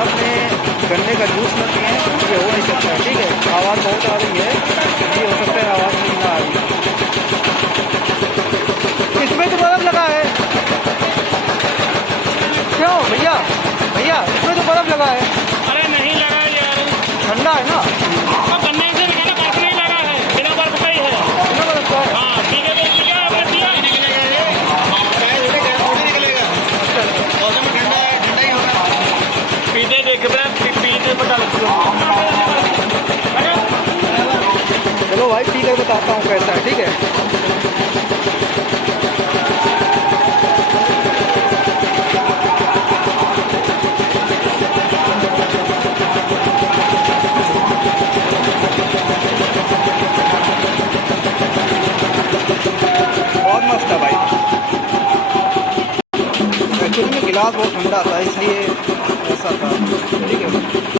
आपने गन्ने का जूस न पिए ये हो नहीं सकता है, ठीक है। आवाज़ बहुत आ रही है, ये हो सकता है आवाज़ नहीं ना आ रही। इसमें तो बर्फ लगा है। क्यों भैया, भैया इसमें तो बर्फ लगा है। अरे नहीं लगा यार, ठंडा है ना। अब गन्ने से निकाला बर्फ नहीं लगा है, बिना बर्फ का ही है। बिना बर्फ का है। हाँ ठीक है, देख लिया आपने पिया मौसम ठंडा है, ठंडा ही होगा। पीते देख रहे हैं, पीते पता लगता है। चलो भाई पी कर बताता हूँ कैसा है, ठीक है। बहुत मस्त है भाई। एक्चुअली में गिलास बहुत ठंडा था इसलिए ऐसा था, ठीक है।